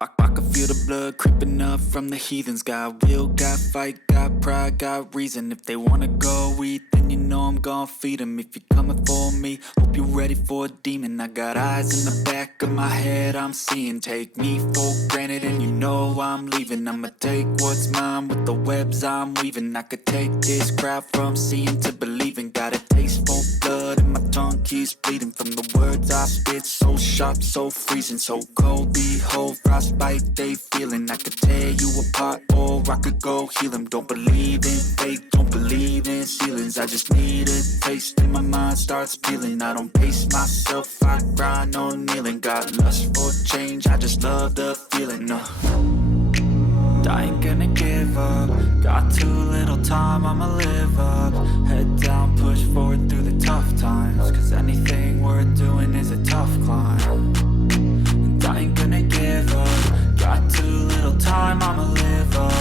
I can feel the blood creeping up from the heathens. Got will, got fight, got pride, got reason. If they wanna go eat, then you know I'm gon' feed them. If you're coming for me, hope you're ready for a demon. I got eyes in the back of my head, I'm seeing. Take me for granted and you know I'm leaving. I'ma take what's mine with the webs I'm weaving. I could take this crowd from seeing to believing. Got a taste for blood and my tongue keeps bleeding. From the words I spit, so sharp, so freezing. So cold, behold, frostbite they feeling. I could tear you apart or I could go heal them. Don't believe in fate, don't believe in ceilings. I just need a taste and my mind starts peeling. I don't pace myself, I grind on kneeling. Got lust for change, I just love the feeling. I ain't gonna give up. Got too little time, I'ma live up. Head down, push forward through the tough times. Cause anything worth doing is a tough climb. And I ain't gonna give up. Got too little time, I'ma live up.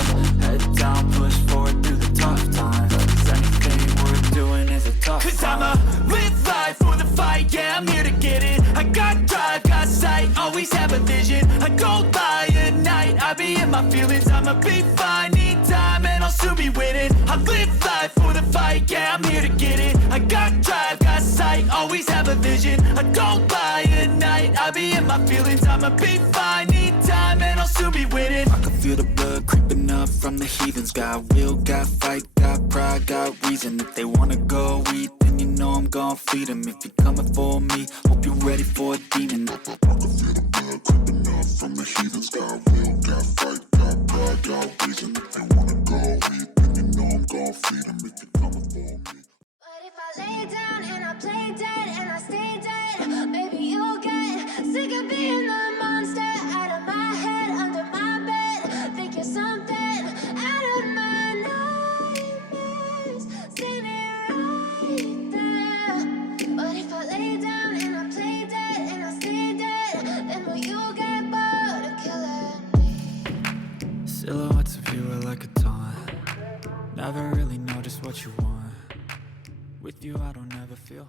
Head down, push forward through the tough times. Cause anything worth doing is a tough climb. Cause I'ma live life for the fight, yeah, I'm here to get it. I got drive, got sight, always have a vision. I go by at night, I be in my feelings. I'ma be fine, need time and I'll soon be winning. I live life for the fight, yeah, I'm here to get it. I got drive, got sight, always have a vision. I go by at night, I be in my feelings. I'ma be fine, need time and I'll soon be winning. I can feel the blood creeping up from the heathens. Got will, got fight, got pride, got reason. If they wanna go eat, then you know I'm gon' feed them. If you're coming for me, hope you're ready for a demon. I can feel the blood creeping up from the heathens. Got will, got fight, got pride, got reason. If they wanna go eat, then you know I'm gon' feed them. If you're coming for me. But if I lay down and I play dead and I stay dead, maybe you'll get sick of being the monster out of my head, under my bed. Think you're something out of my nightmares, standing right there. But if I lay down and I play dead and I stay dead, then will you get bored of killing me? Silhouettes of you are like a taunt. Never really know just what you want. With you I don't ever feel